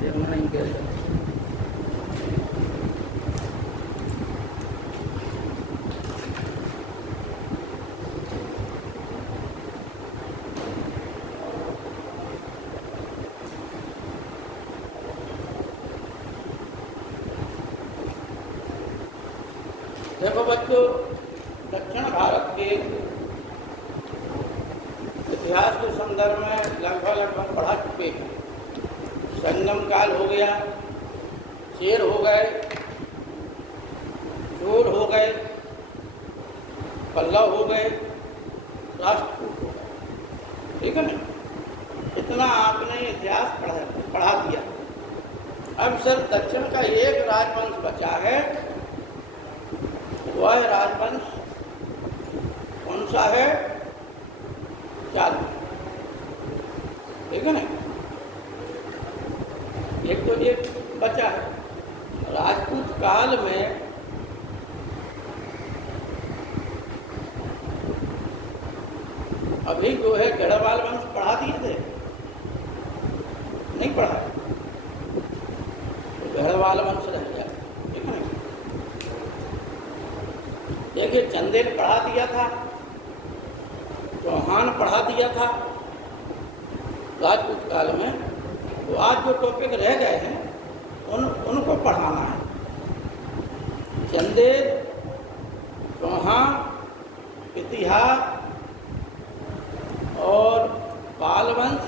देखना नहीं करेगा। देखो बच्चों, दक्षिण भारत के इतिहास के संदर्भ में लगभग पढ़ा चुके हैं। संगम काल हो गया, चेर हो गए, चोर हो गए, पल्लव हो गए, राष्ट्रकूट हो गए। ठीक है ना? इतना आपने इतिहास पढ़ा दिया। अब सर दक्षिण का एक राजवंश बचा है, वह राजवंश कौन सा है? चालु। ठीक है ना? एक तो ये बचा है। राजपूत काल में अभी जो है गढ़वाल वंश पढ़ा दिए थे, नहीं पढ़ा, तो गढ़वाल वंश रह गया। ठीक है ना? देखिए, चंदेल पढ़ा दिया था, चौहान पढ़ा दिया था राजपूत काल में। तो आज जो टॉपिक रह गए हैं उनको पढ़ाना है। चंदेल, चौहान, इतिहास और पाल वंश,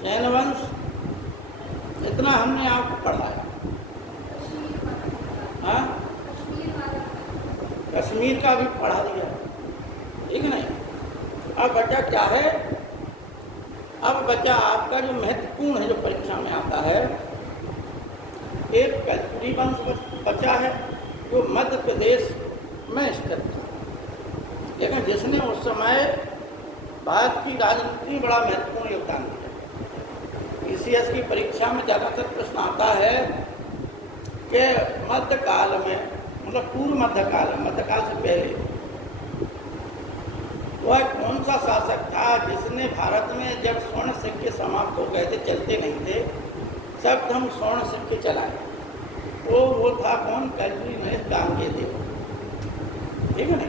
सैन वंश, इतना हमने आपको पढ़ाया। हाँ, कश्मीर का भी पढ़ा दिया। ठीक नहीं? अब बचा क्या है? अब बचा आपका जो महत्वपूर्ण है, जो परीक्षा में आता है, एक कल्चुरी वंश बचा है जो मध्य प्रदेश में स्थित था। लेकिन जिसने उस समय भारत की राजनीति में बड़ा महत्वपूर्ण योगदान दिया। ईसीएस की परीक्षा में ज़्यादातर प्रश्न आता है कि मध्यकाल में, मतलब पूर्व मध्यकाल, मध्यकाल से पहले वह कौन सा शासक था जिसने भारत में जब स्वर्ण सिक्के समाप्त हो गए थे, चलते नहीं थे, सब हम स्वर्ण सिक्के चलाए, वो था कौन? कल्चुरी नरेश गांगेय। ठीक है ना?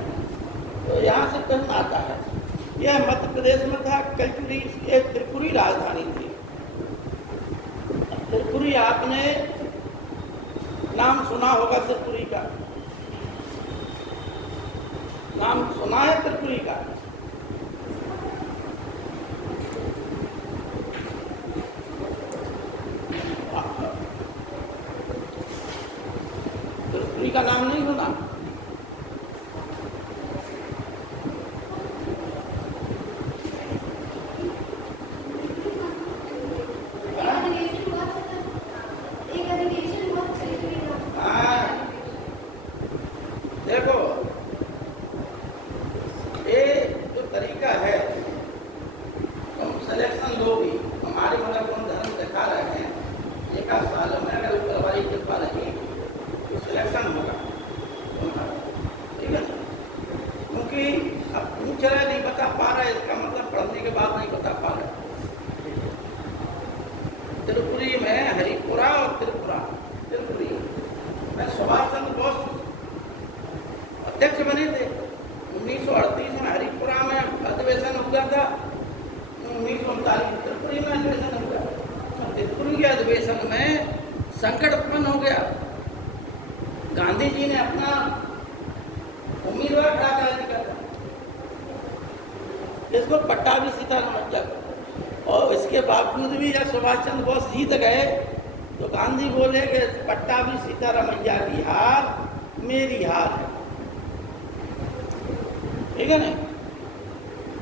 तो यहाँ से प्रश्न आता है, यह मध्य प्रदेश में था। कल्चुरी एक त्रिपुरी राजधानी थी। त्रिपुरी, आपने नाम सुना होगा त्रिपुरी का, नाम सुना है त्रिपुरी का? त्रिपुरी का नाम नहीं सुना? देखो, ये जो तरीका है, तुम सिलेक्शन लो भी, हमारे मतलब हम धर्म दिखा रहे हैं, एक आध साल में अगर ऊपरवारी कृपा रही तो सिलेक्शन होगा। ठीक है? क्योंकि अब पूछ रहे नहीं बता पा रहा है, इसका मतलब पढ़ने के बाद नहीं बता पा रहा। त्रिपुरी में हरिपुरा और त्रिपुरी में सुभाष चंद्र बोस अध्यक्ष बने थे। 1938 में हरिपुरा में अधिवेशन हुआ था, 1939 त्रिपुरी में अधिवेशन हुआ। त्रिपुरी के अधिवेशन में संकट उत्पन्न हो गया। गांधी जी ने अपना उम्मीदवार खड़ा कर दिया, इसको पट्टाभी सीतारामैया, और इसके बावजूद भी जब सुभाष चंद्र बोस जीत गए तो गांधी बोले कि पट्टाभी सीतारामैया की हार मेरी हार है। ठीक है ना?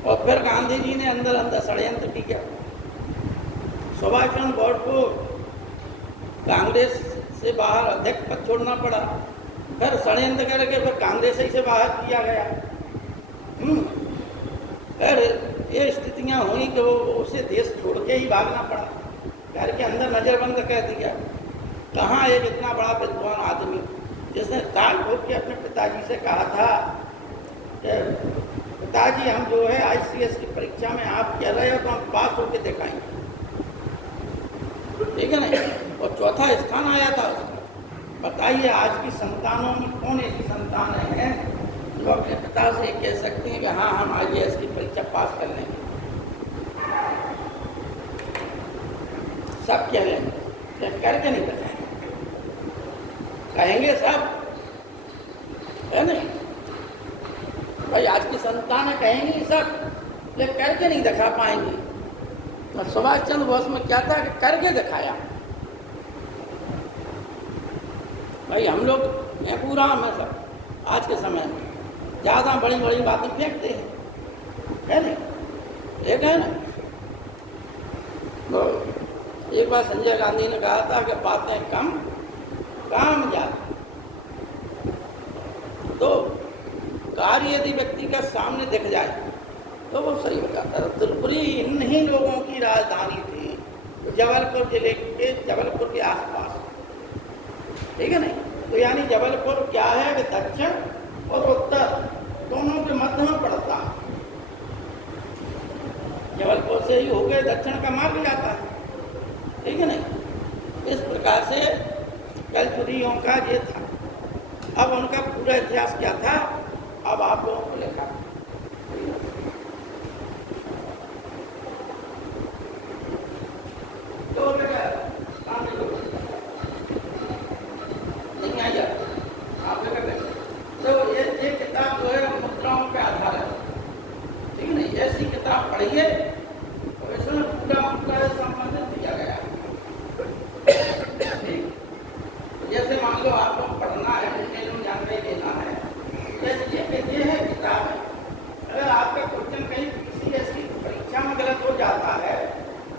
और फिर गांधी जी ने अंदर अंदर षड्यंत्र किया। सुभाष चंद्र बोस को कांग्रेस से बाहर अध्यक्ष पद छोड़ना पड़ा, फिर षड्यंत्र करके फिर कांग्रेस ही से बाहर किया गया। फिर ये स्थितियां हुई कि वो उसे देश छोड़ के ही भागना पड़ा, घर के अंदर नजरबंद कर दिया। कहाँ एक इतना बड़ा विद्वान आदमी जिसने ताल ठोक के अपने पिताजी से कहा था कि पिताजी, हम जो है ICS की परीक्षा में आप कह रहे हो तो हम पास होके दिखाएंगे। ठीक है ना? चौथा स्थान आया था उसका। बताइए आज की संतानों में कौन ऐसी संतान है जो अपने पिता से कह सकती हैं कि हाँ हम IAS की परीक्षा पास कर लेंगे? सब कह लेंगे, लेकिन करके नहीं बताएंगे। कहेंगे सब, है नहीं भाई? आज की संतान कहेंगी सब, लेकिन करके नहीं दिखा पाएंगी। तो सुभाष चंद्र बोस में क्या था कि करके दिखाया। भाई हम लोग हैं पूरा में सब आज के समय में ज़्यादा बड़ी बड़ी बातें फेंकते हैं, है नहीं? एक है ना, तो एक बार संजय गांधी ने कहा था कि बातें कम काम ज़्यादा। तो कार्य यदि व्यक्ति का सामने दिख जाए तो वो सही हो जाता है। त्रिपुरी इन्हीं लोगों की राजधानी थी, जबलपुर जिले के, जबलपुर के आसपास, ठीक है नहीं? तो यानी जबलपुर क्या है कि दक्षिण और उत्तर दोनों के मध्य में पड़ता है। जबलपुर से ही होकर दक्षिण का मार्ग जाता है, ठीक है नहीं? इस प्रकार से कलचुरियों का ये था। अब उनका पूरा इतिहास क्या था अब आप लोगों को लिखा। तो नहीं आया आप लोग। तो ये किताब जो है मुद्राओं पे आधार है, ठीक है नहीं? ऐसी किताब पढ़िए और इसमें पूरा मुद्रा से संबंधित दिया गया है। जैसे मान लो आप लोग पढ़ना है, डिटेल में जानकारी लेना है, जैसे ये है किताब है। अगर आपका क्वेश्चन कहीं किसी ऐसी परीक्षा में गलत हो जाता है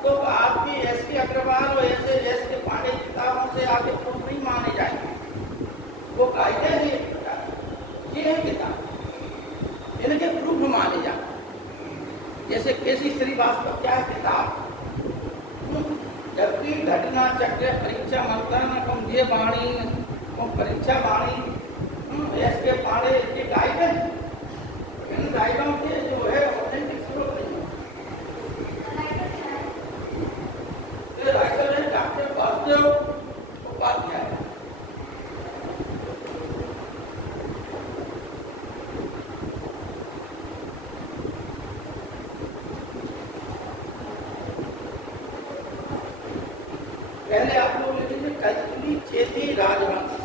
तो आपकी SK अग्रवाल और एस के पांडे किताबों से आगे प्रूफ नहीं माने जाएंगे। वो कायदे हैं, ये है किताब, इनके प्रूफ माने जाते। जैसे केसी श्रीवास्तव क्या है किताब, जबकि घटना चक्र परीक्षा मंथन कुंभीय वाणी परीक्षा वाणी SK पांडे की गाइड है। इन गाइडों के जो है ऑथेंटिक स्रोत नहीं है। राइटर है डॉक्टर वासुदेव उपाध्याय। पहले आप लोग लिख लीजिए कलचुरी चेती राजवंश।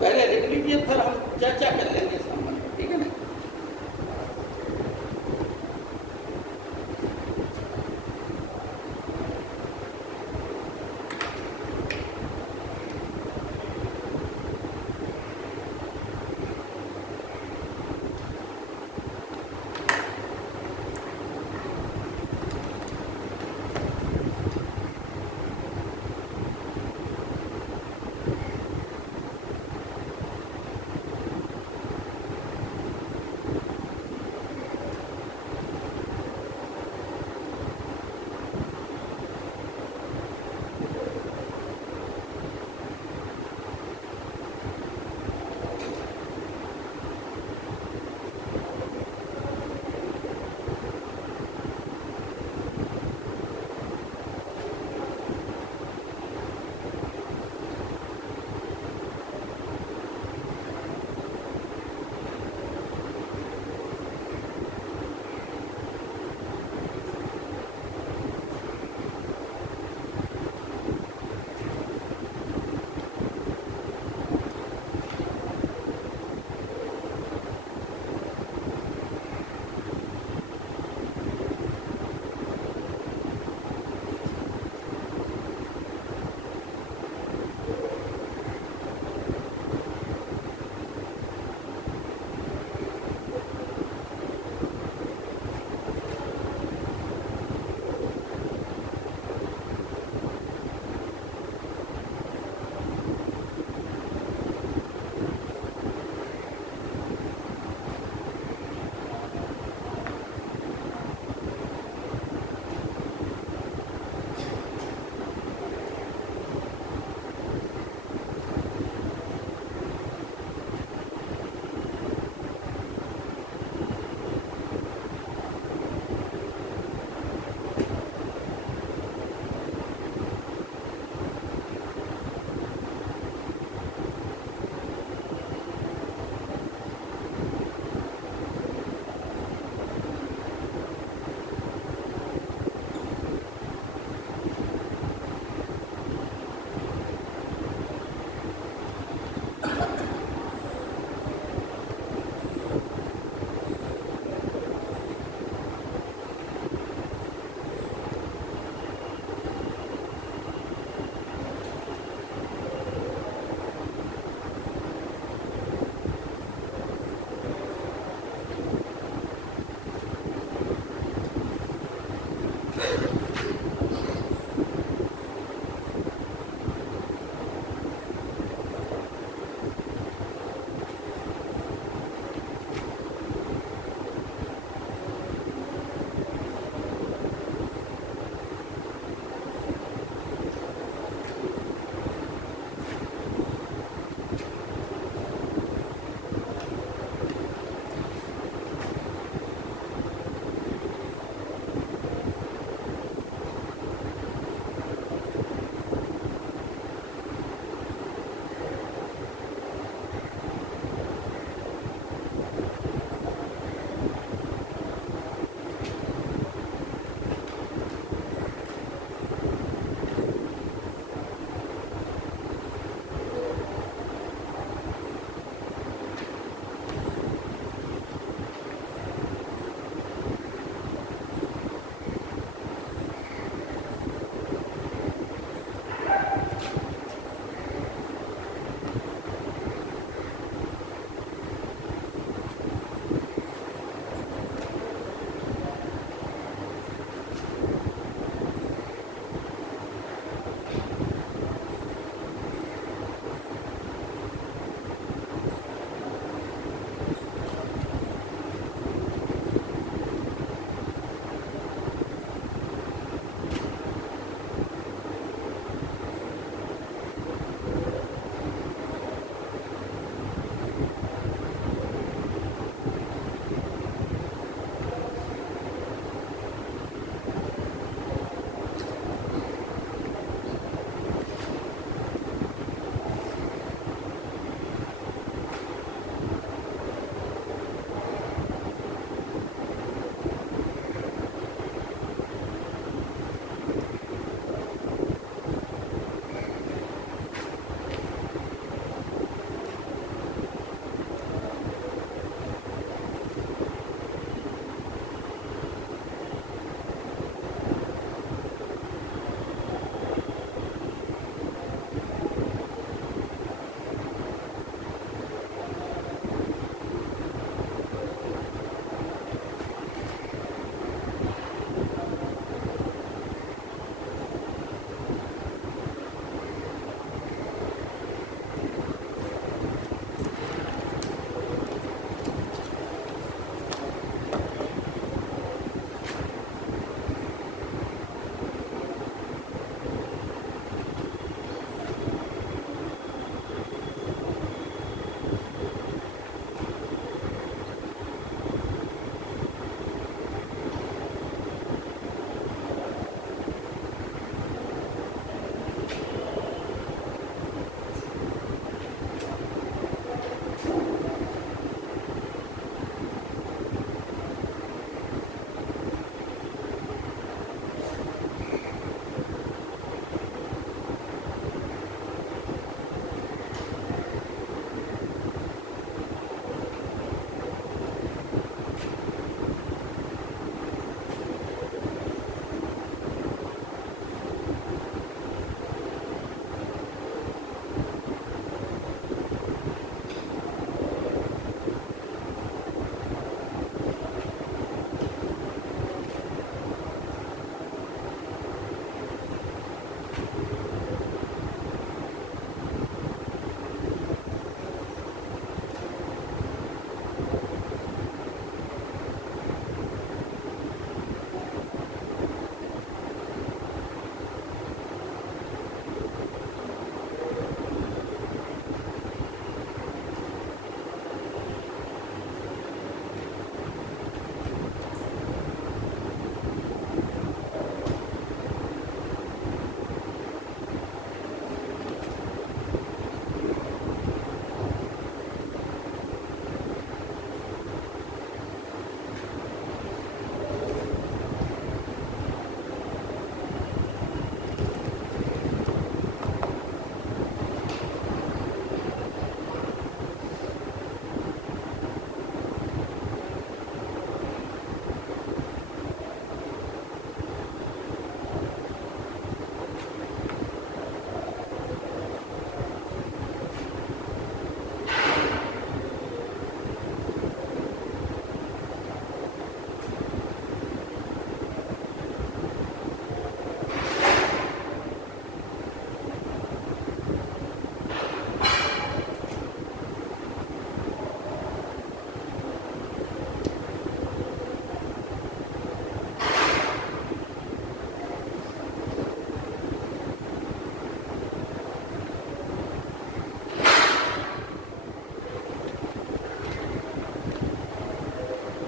पहले लिख लीजिए, फिर हम चर्चा कर लेंगे इस संबंध में, ठीक है ना?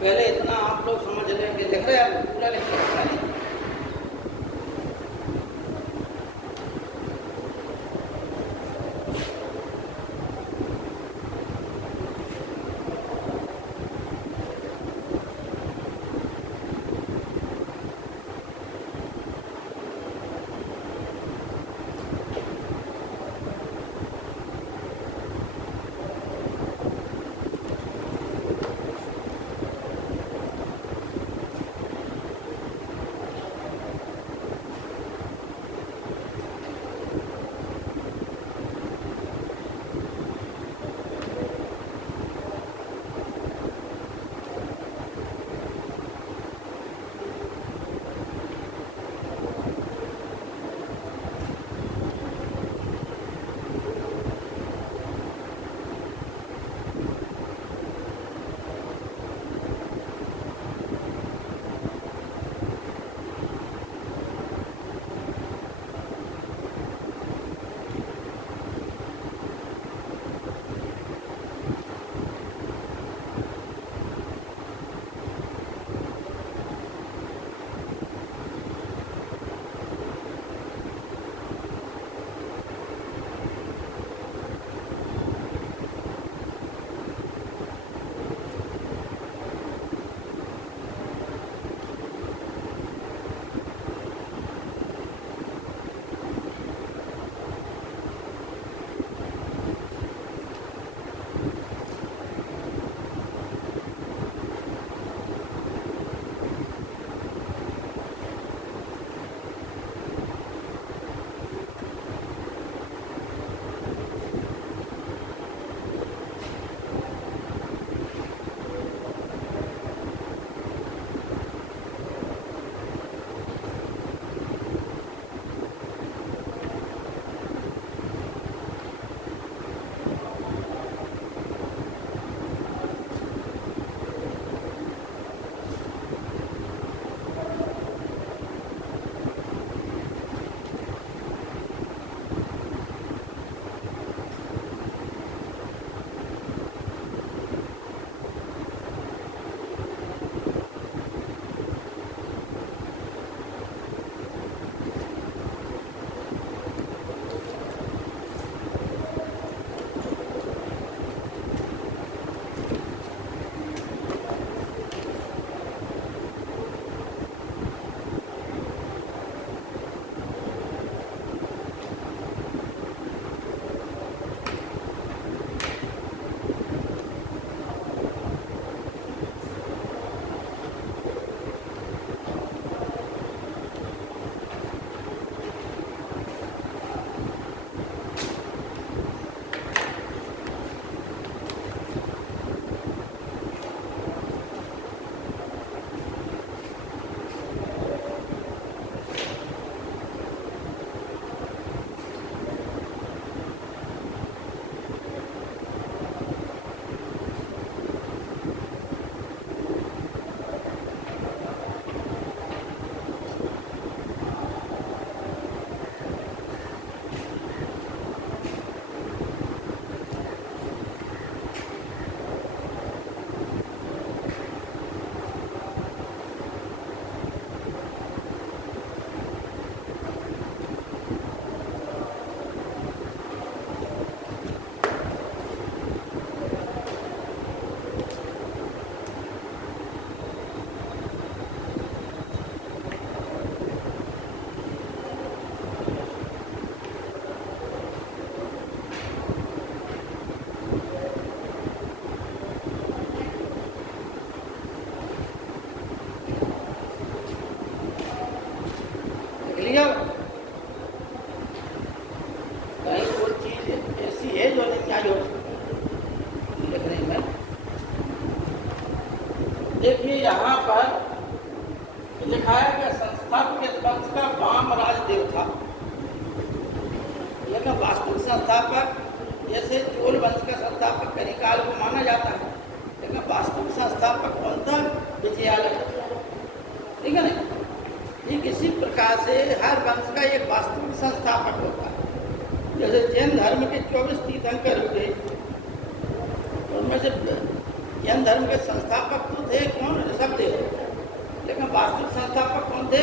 पहले इतना आप लोग समझ लें कि लिख रहे हैं, पूरा लिख रहे हैं। लिया। कहीं वो चीज ऐसी है जो नहीं आई हो लिखने में। देखिए यहाँ पर लिखा है कि संस्थापक इस वंश का वाम राजदेव था। लेकिन वास्तविक संस्थापक जैसे चोल वंश का संस्थापक करिकाल को माना जाता है, लेकिन वास्तविक संस्थापक कौन था? विजयालय। ठीक है ना? ठीक इसी प्रकार से हर वंश का एक वास्तविक संस्थापक होता है। जैसे जैन धर्म के 24 तीर्थंकर हुए, उनमें से जैन धर्म के संस्थापक तो थे कौन? ऋषभदेव। लेकिन वास्तविक संस्थापक कौन थे?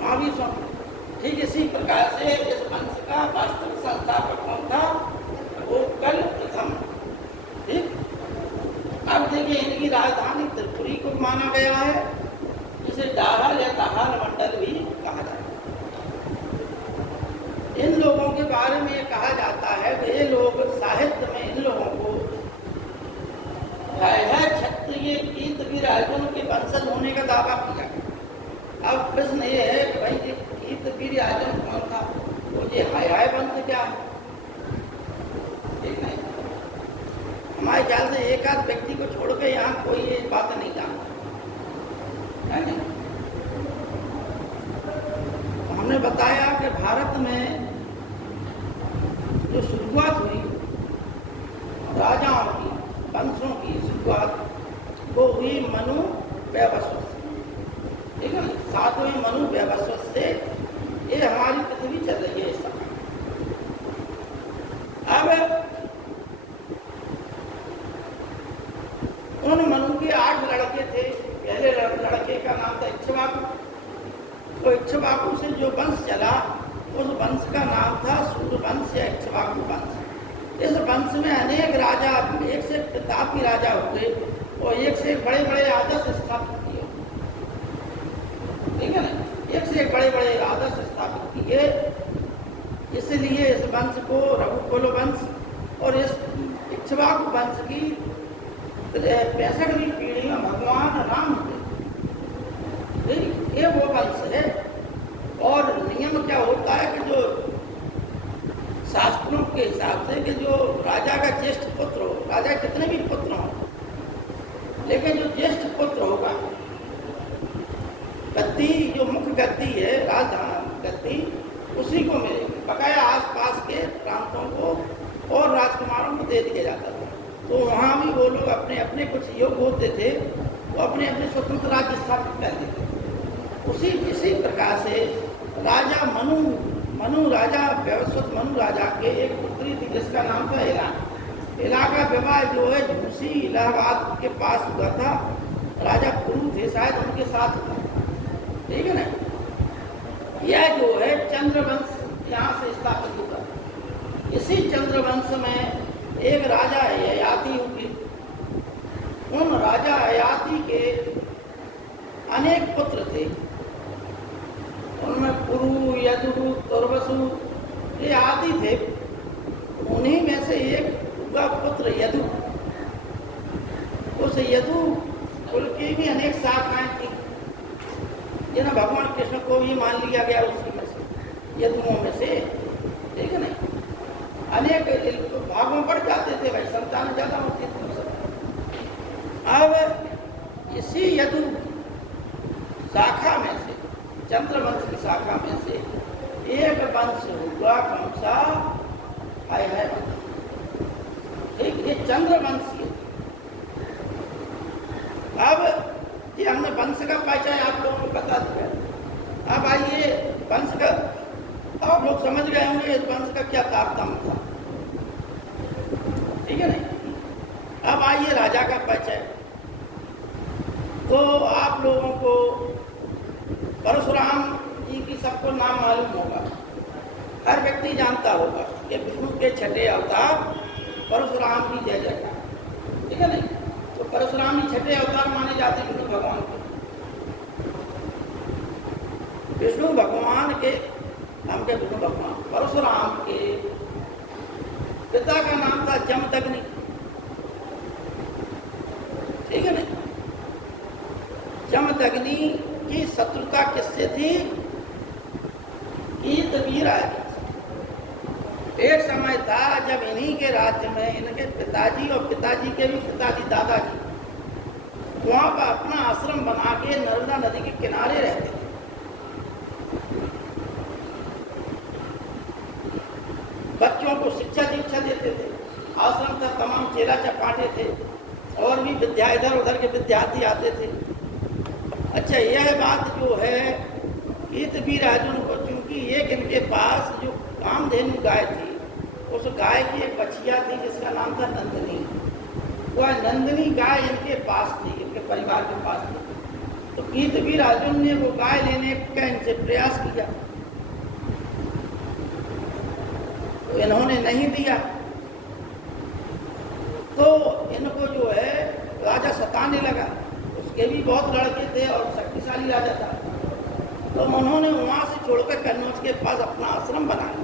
महावीर स्वामी। ठीक इसी प्रकार से इस वंश का वास्तविक संस्थापक कौन था? वो कल प्रथम। ठीक, अब देखिए इनकी राजधानी त्रिपुरी को माना गया है, जिसे दाहल या दाहल मंडल भी कहा जाता है। इन लोगों के बारे में कहा जाता है कि ये लोग साहित्य में इन लोगों को क्षत्रिय कीर्तिवीरार्जुन के वंशज होने का दावा किया। अब प्रश्न ये है कि भाई ये कीर्तिवीरार्जुन कौन था? वो ये हाय वंश क्या है? ठीक नहीं, हमारे ख्याल से एक आध व्यक्ति को छोड़ के यहाँ कोई ये बात नहीं जानता है नहीं? हमने बताया कि भारत में जो शुरुआत हुई राजाओं की, वंशों की शुरुआत, वो हुई मनु वैवस्वत से। ठीक है ना? सातवें मनु वैवस्वत से ये हमारी पृथ्वी चल रही है इस समय। अब उन मनु के 8 लड़के थे। पहले लड़के का नाम था इक्ष्वाकु। तो इक्ष्वाकु से जो वंश चला उस वंश का नाम था सूर्यवंश या इक्ष्वाकु वंश। इस वंश में अनेक राजा, एक से प्रतापी राजा हुए और एक से बड़े बड़े आदर्श स्थापित किए। ठीक है ना? एक से बड़े बड़े आदर्श स्थापित किए। इसलिए इस वंश को रघुकुल वंश और इस इक्ष्वाकु वंश की 65वीं पीढ़ी में भगवान राम हुए। ये वो वंश है। और नियम क्या होता है कि जो शास्त्रों के हिसाब से कि जो राजा का ज्येष्ठ पुत्र हो, राजा कितने भी पुत्र हों, लेकिन जो ज्येष्ठ पुत्र होगा, गद्दी जो मुख्य गद्दी है, राजधानी गद्दी, उसी को मिलेगी। बकाया आसपास के प्रांतों को और राजकुमारों को दे दिया जाता था। तो वहाँ भी वो लोग अपने अपने कुछ योग होते थे, वो अपने अपने स्वतंत्र राज्य स्थापित कर देते थे। इसी प्रकार से राजा मनु राजा वैवस्वत मनु राजा के एक पुत्री थी जिसका नाम था इला। इला का विवाह जो है झूसी इलाहाबाद के पास हुआ था। राजा पुरु थे शायद, उनके साथ हुआ। ठीक है ना? यह जो है चंद्रवंश यहाँ से स्थापित हुआ। इसी चंद्रवंश में एक राजा ययाति हुए। उन राजा ययाति के अनेक पुत्र थे। उनमें पुरु, यदु, तुर्वसु ये आदि थे। उन्हीं में से एक का पुत्र यदु। उस यदु कुल की भी अनेक शाखाएं थी, जिन्हें भगवान कृष्ण को भी मान लिया गया उसी में से, यदुओं में से। ठीक है नहीं? अनेक भागों बढ़ जाते थे भाई, संतान ज्यादा होती थी सब। अब इसी यदु शाखा में से, चंद्रवंश की शाखा में से एक वंश हुआ, कौन सा? हाय एक ये चंद्रवंशी। अब ये हमने वंश का परिचय आप लोगों को बता दिया। अब आइए वंश का, आप लोग समझ गए होंगे इस वंश का क्या तारतम्य था। ठीक है नहीं? अब आइए राजा का परिचय। तो आप लोगों को परशुराम जी की सबको नाम मालूम होगा, हर व्यक्ति जानता होगा कि विष्णु के छठे अवतार परशुराम की जय जयकार। ठीक है नहीं? तो परशुराम ही छठे अवतार माने जाते हैं विष्णु भगवान के। विष्णु भगवान के नाम के विष्णु भगवान परशुराम के पिता का नाम था जमदग्नि। ठीक है नहीं? जमदग्नि की शत्रुता किससे थी? कीतवीराज। एक समय था जब इन्हीं के राज्य में इनके पिताजी और पिताजी के भी पिताजी दादाजी वहाँ पर अपना आश्रम बना के नर्मदा नदी के किनारे रहते थे। बच्चों को शिक्षा दीक्षा देते थे। आश्रम तक तमाम चेला चपाटे थे और भी विद्या इधर उधर के विद्यार्थी आते थे। अच्छा, यह बात जो है कीतवीराजुन को, चूंकि एक इनके पास जो कामधेनु गाय थी, उस गाय की एक बछिया थी जिसका नाम था नंदिनी। वह नंदिनी गाय इनके पास थी, इनके परिवार के पास थी। तो कीतवीराजुन ने वो गाय लेने का इनसे प्रयास किया, तो इन्होंने नहीं दिया। तो इनको जो है राजा सताने लगा। उसके भी बहुत लड़के थे और शक्तिशाली राजा था। तो उन्होंने वहाँ से छोड़कर कन्नौज के पास अपना आश्रम बनाया,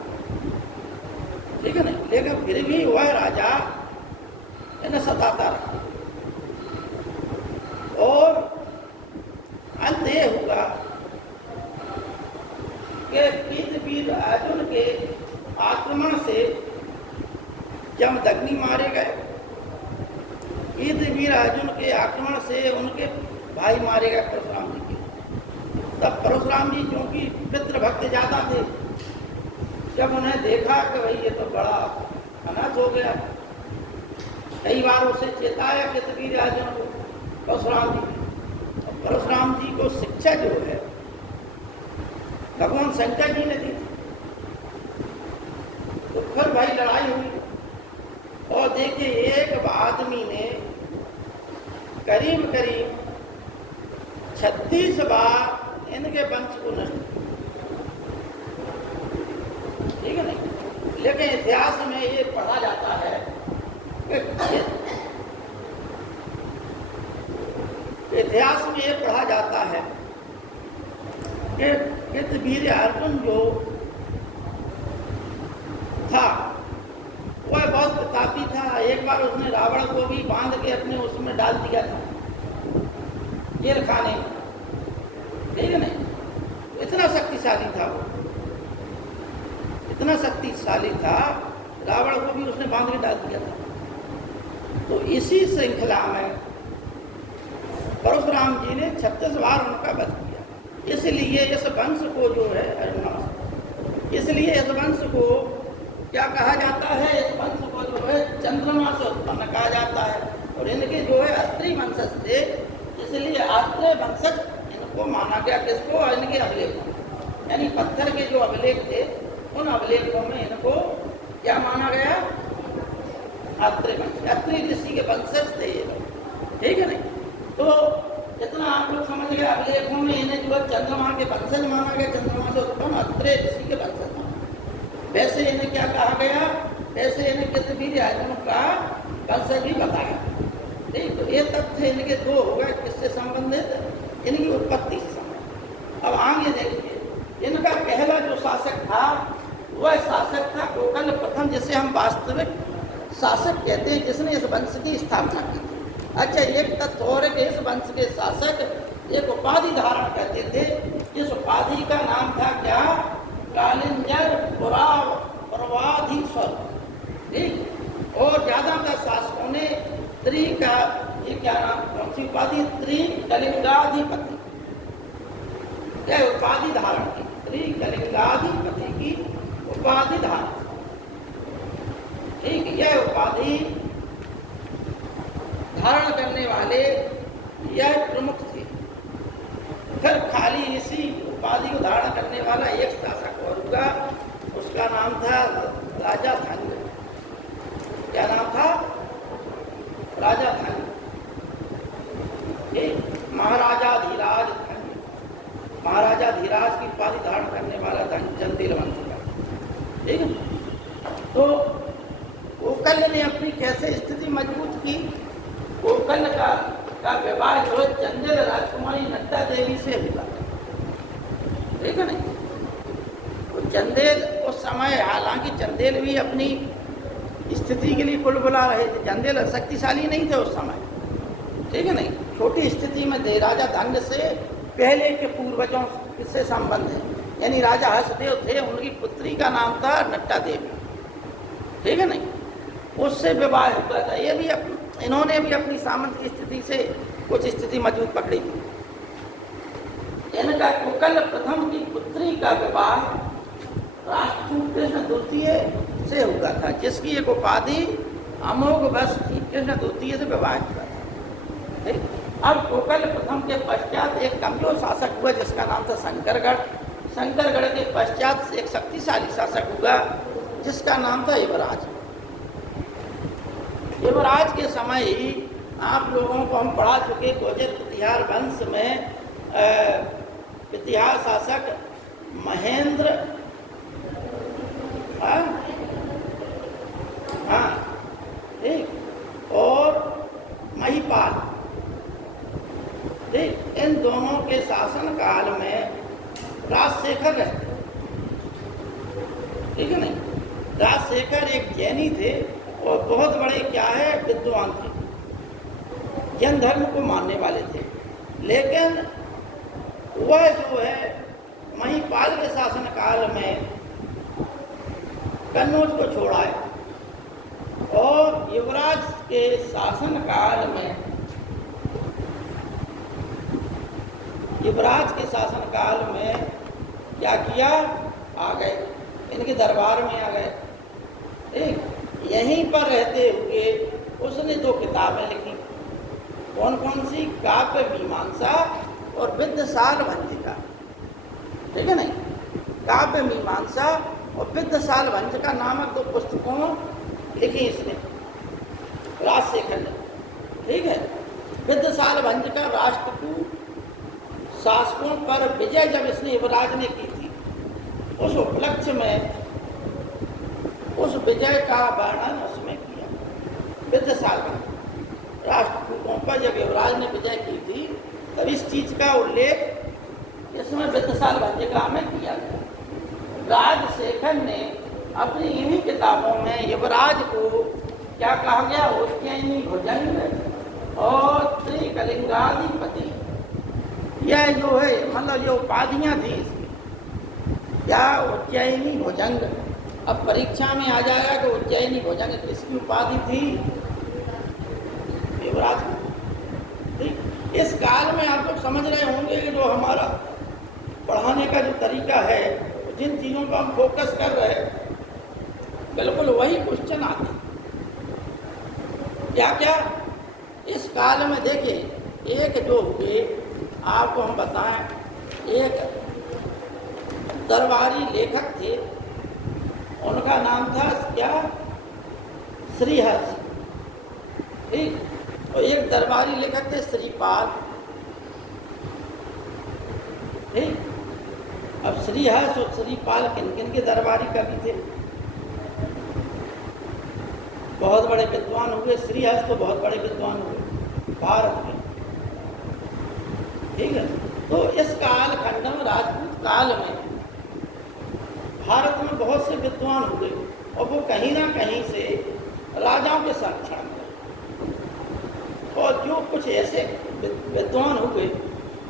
ठीक है ना। लेकिन फिर भी वह राजा इन्हें सताता रहा और अंत ये हुआ कि कीतवीराजुन के आक्रमण से जमदग्नि मारे गए। कीतवीराजुन के आक्रमण से उनके भाई मारे गए परशुराम जी के। तब परशुराम जी चूंकि पितृभक्त ज़्यादा थे, जब उन्हें देखा कि भाई ये तो बड़ा अनाथ हो गया, कई बार उसे चेताया कीतवीराजुन को, परशुराम जी। और परशुराम जी को शिक्षा जो है भगवान शंकर जी ने दी थी। तो फिर भाई लड़ाई हुई और देखिए एक आदमी ने करीब करीब 36 बार इनके वंश को नष्ट किया, ठीक है नहीं। लेकिन इतिहास में ये पढ़ा जाता है कि इतिहास में ये पढ़ा जाता है कि कीतवीराजुन जो था वह बहुत प्रतापी था। एक बार उसने रावण को भी बांध के अपने उसमें डाल दिया था, जेल खाने, ठीक है नहीं। इतना शक्तिशाली था वो, इतना शक्तिशाली था, रावण को भी उसने बांध के डाल दिया था। तो इसी श्रृंखला में परशुराम जी ने 36 बार उनका वध किया। इसलिए इस वंश को जो है, इसलिए इस वंश को क्या कहा जाता है, इस वंश को जो है चंद्रमा से उत्पन्न कहा जाता है। और इनके जो है अत्रि वंशज थे, इसलिए अत्रि वंशज इनको माना गया। किसको? इनके अभिलेखों, यानी पत्थर के जो अभिलेख थे उन अभिलेखों में इनको क्या माना गया? अत्रि वंश, अत्रि ऋषि के वंशज थे ये लोग, ठीक है नहीं। तो इतना आप लोग समझ गए, अभिलेखों में इन्हें जो है चंद्रमा के वंशज माना गया, चंद्रमा से उत्पन्न अत्रि ऋषि के वंशज माना। वैसे इन्हें क्या कहा गया? वैसे इन्हें कीतवीराजुन का वंशज भी बताया, ठीक। तो ये तथ्य इनके दो हो गए, किससे संबंधित? इनकी उत्पत्ति से संबंधित। अब आगे देखिए, इनका पहला जो शासक था वह शासक था कोकल प्रथम, जिसे हम वास्तविक शासक कहते हैं, जिसने इस वंश की स्थापना की थी। अच्छा, एक तथ्य और है कि इस वंश के शासक एक उपाधि धारण करते थे। इस उपाधि का नाम था क्या? कालिंजर पुरवाधीश्वर, ठीक। और ज़्यादातर शासकों ने त्रि का, ये क्या नाम, कौन सी उपाधि? त्रिकलिंगाधिपति, यह उपाधि धारण की, त्रिकलिंगाधिपति की उपाधि धारण, ठीक। यह उपाधि धारण करने वाले यह प्रमुख थे। फिर खाली इसी उपाधि को धारण करने वाला एक शासक और हुआ, उसका नाम था राजा धन्य। क्या नाम था? राजा धन्य, महाराजाधिराज धन्य, महाराजाधिराज की उपाधि धारण करने वाला चंदेल वंश का, ठीक है। तो कोकल ने अपनी कैसे स्थिति मजबूत की? कोकल का विवाह जो है चंदेल राजकुमारी नंदा देवी से हुआ, ठीक है नहीं। तो चंदेल उस समय, हालांकि चंदेल भी अपनी स्थिति के लिए कुलबुला रहे थे, चंदेल शक्तिशाली नहीं थे उस समय, ठीक है नहीं। छोटी स्थिति में थे। राजा धन्य से पहले के पूर्वजों से संबंध है, यानी राजा हर्षदेव थे, उनकी पुत्री का नाम था नट्टा देवी, ठीक है नहीं, उससे विवाह हुआ था। ये भी इन्होंने भी अपनी सामंत की स्थिति से कुछ स्थिति मजबूत पकड़ी थी। इनका कुकल प्रथम की पुत्री का विवाह राष्ट्रकूट कृष्ण द्वितीय से हुआ था, जिसकी एक उपाधि अमोघ बस थी। कृष्ण द्वितीय से विवाह हुआ था। अब कुकल प्रथम के पश्चात एक कमजोर शासक हुआ जिसका नाम था शंकरगढ़। शंकरगढ़ के पश्चात एक शक्तिशाली शासक हुआ जिसका नाम था युवराज। युवराज के समय ही आप लोगों को हम पढ़ा चुके गोजर प्रतिहार वंश में प्रतिहार शासक महेंद्र, हाँ ठीक, और महिपाल, ठीक, इन दोनों के शासन काल में राजशेखर रहते, ठीक है नहीं। राजशेखर एक जैनी थे और बहुत बड़े क्या है विद्वान थे, जैन धर्म को मानने वाले थे। लेकिन वह जो है महिपाल के शासन काल में कन्नौज को छोड़ाए और युवराज के शासन काल में, युवराज के शासन काल में क्या किया, आ गए इनके दरबार में आ गए, ठीक। यहीं पर रहते हुए उसने 2 किताबें लिखी। कौन कौन सी? काव्य मीमांसा और विद्यासार भंजिका, ठीक है नहीं। काव्य मीमांसा और विद्यासार भंजिका नामक 2 पुस्तकों लिखी इसने, राजशेखर ने, ठीक है। विद्यासार भंजिका राष्ट्रकूट शासकों पर विजय जब इसने युवराज ने की थी, उस उपलक्ष्य में उस विजय का वर्णन उसमें किया। विद्यासार भंजिका राष्ट्रकूटों पर जब युवराज ने विजय की थी तब इस चीज का उल्लेख इसमें विद्यासार भंजिका में किया गया। राजशेखर ने अपनी इन्हीं किताबों में युवराज को क्या कहा गया, उज्जैनी भुजंग और त्रिकलिंगाधिपति, यह जो है मतलब जो उपाधियां थी इसकी, क्या उज्जैनी भुजंग। अब परीक्षा में आ जाएगा कि उज्जैनी भुजंग किसकी उपाधि थी, युवराज की, ठीक। इस काल में आप लोग समझ रहे होंगे कि जो हमारा पढ़ाने का जो तरीका है, जिन चीज़ों पर हम फोकस कर रहे हैं बिल्कुल वही क्वेश्चन आते हैं। क्या क्या इस काल में देखिए, एक जो हुए आपको हम बताएं, एक दरबारी लेखक थे, उनका नाम था क्या, श्रीहर्ष, ठीक। और एक दरबारी लेखक थे श्रीपाल, ठीक। अब श्रीहर्ष और श्रीपाल किन किन के दरबारी कवि थे, बहुत बड़े विद्वान हुए। श्रीहर्ष तो बहुत बड़े विद्वान हुए भारत में, ठीक है। तो इस कालखंड में राजपूत काल में भारत में बहुत से विद्वान हुए और वो कहीं ना कहीं से राजाओं के संरक्षण में, और जो कुछ ऐसे विद्वान हुए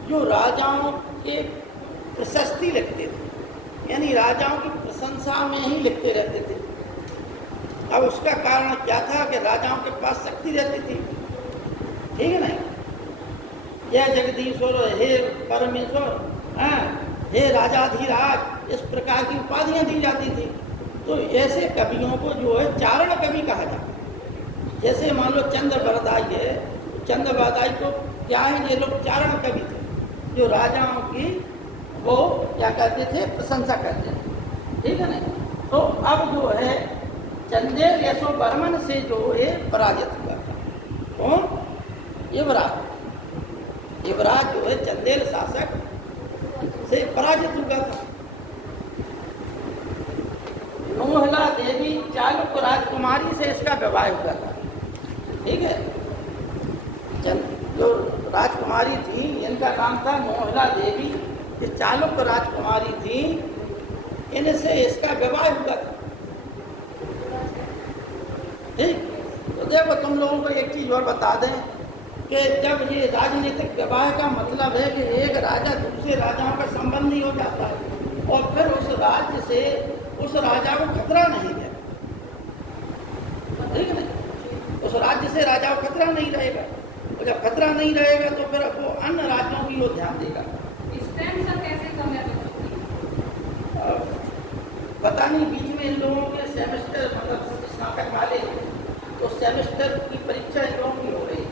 जो राजाओं के प्रशस्ति लिखते थे, यानी राजाओं की प्रशंसा में ही लिखते रहते थे। अब उसका कारण क्या था कि राजाओं के पास शक्ति रहती थी, ठीक है नहीं। जय जगदीश्वर, हे परमेश्वर, हे राजाधिराज, इस प्रकार की उपाधियां दी जाती थी। तो ऐसे कवियों को जो है चारण कवि कहा जाता है। जैसे मान लो चंद्र बरदाई है, चंद्र बरदाई को क्या है, ये लोग चारण कवि थे जो राजाओं की वो क्या करते थे, प्रशंसा करते थे, ठीक है नहीं। तो अब जो है चंदेल यशो बर्मन से जो है पराजित हुआ था। कौन? युवराज। युवराज जो है चंदेल शासक से पराजित हुआ था। नोहला देवी चालुक्य राजकुमारी से इसका विवाह हुआ था, ठीक है। जो राजकुमारी थी इनका नाम था नोहला देवी, ये चालुक्य राजकुमारी थी, इनसे इसका विवाह हुआ था, ठीक। तो देखो तुम लोगों को एक चीज और बता दें कि जब ये राजनीतिक विवाह का मतलब है कि एक राजा दूसरे राजाओं का संबंधी हो जाता है, और फिर उस राज्य से उस राजा को खतरा नहीं है, ठीक है ना? उस राज्य से राजा को खतरा नहीं रहेगा, और जब खतरा नहीं रहेगा तो फिर वो अन्य राज्यों की ओर ध्यान देगा। कैसे कम है पता नहीं, बीच में इन लोगों के सेमेस्टर मतलब स्नातक वाले तो सेमेस्टर की परीक्षा इन लोगों की हो रही